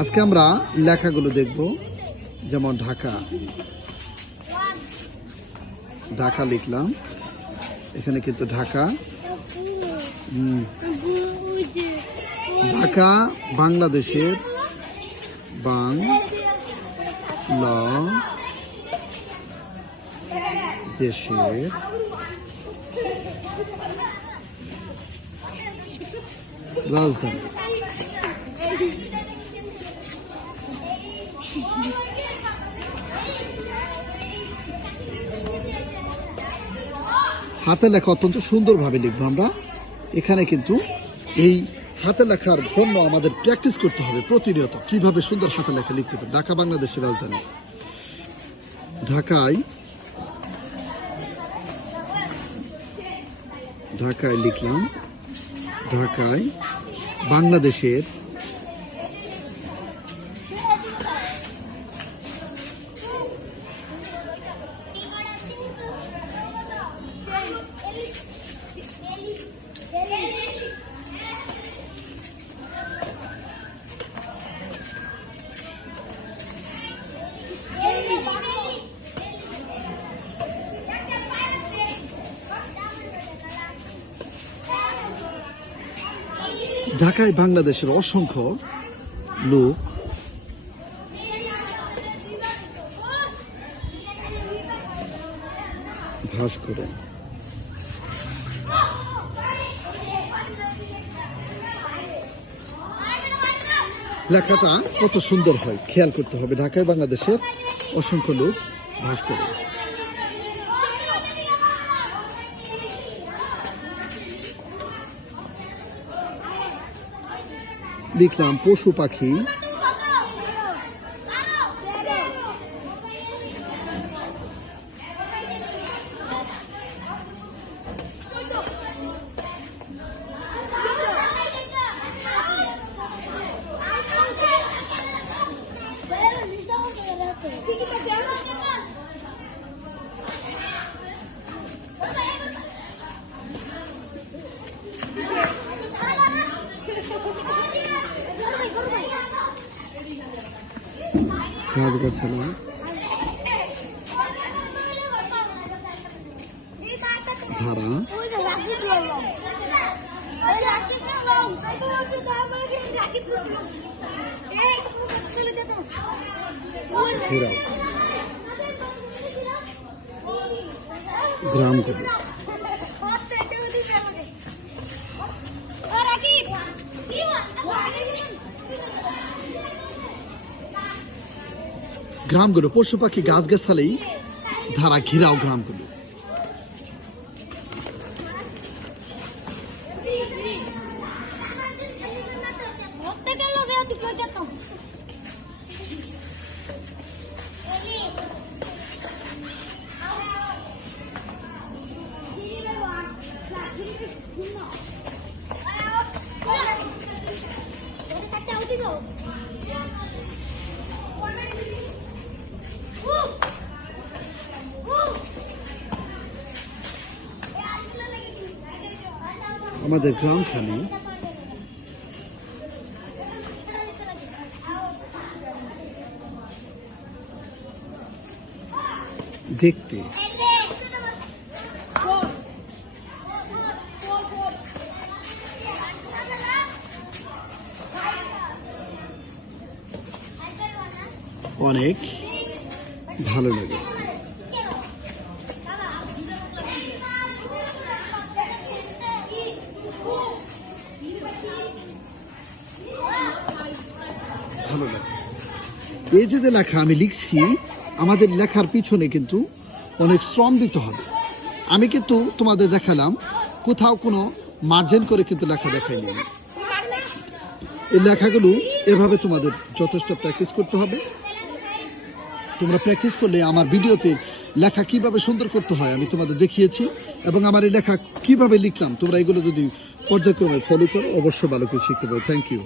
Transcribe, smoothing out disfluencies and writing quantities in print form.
আজকে আমরা লেখাগুলো দেখব, যেমন ঢাকা। ঢাকা লিখলাম, এখানে কিন্তু ঢাকা। ঢাকা বাংলাদেশের দেশের রাজধানী। হাতে লেখা অত্যন্ত সুন্দরভাবে লিখবো আমরা। এখানে কিন্তু এই হাতে লেখার জন্য আমাদের প্র্যাকটিস করতে হবে প্রতিনিয়ত, কিভাবে সুন্দর হাতে লেখা লিখতে হবে। ঢাকা বাংলাদেশের রাজধানী। ঢাকায় লিখলাম, ঢাকায় বাংলাদেশের ঢাকায় বাংলাদেশের অসংখ্য লোক বাস করে। লেখাটা কত সুন্দর হয় খেয়াল করতে হবে। ঢাকায় বাংলাদেশের অসংখ্য লোক বাস করে। লিখলাম পশু পাখি গাছগাছালি ধারা গ্রামগুলো। গ্রামগুলো পশু পাখি গাছগাছালি ধারা ঘেরাও গ্রামগুলো। আমাদের গ্রামখালি দেখতে অনেক ভালো লাগে। ভালো লাগে এই যে লেখা আমি লিখছি, আমাদের লেখার পিছনে কিন্তু অনেক শ্রম দিতে হবে। আমি কিন্তু তোমাদের দেখালাম, কোথাও কোনো মার্জিন করে কিন্তু লেখা দেখাইনি। এই লেখাগুলো এভাবে তোমাদের যথেষ্ট প্র্যাকটিস করতে হবে। তোমরা প্র্যাকটিস করলে আমার ভিডিওতে লেখা কিভাবে সুন্দর করতে হয় আমি তোমাদের দেখিয়েছি, এবং আমার এই লেখা কিভাবে লিখলাম তোমরা এগুলো যদি পর্যায়ক্রমে ফলো করো অবশ্যই ভালো করে শিখতে পারো। Thank you.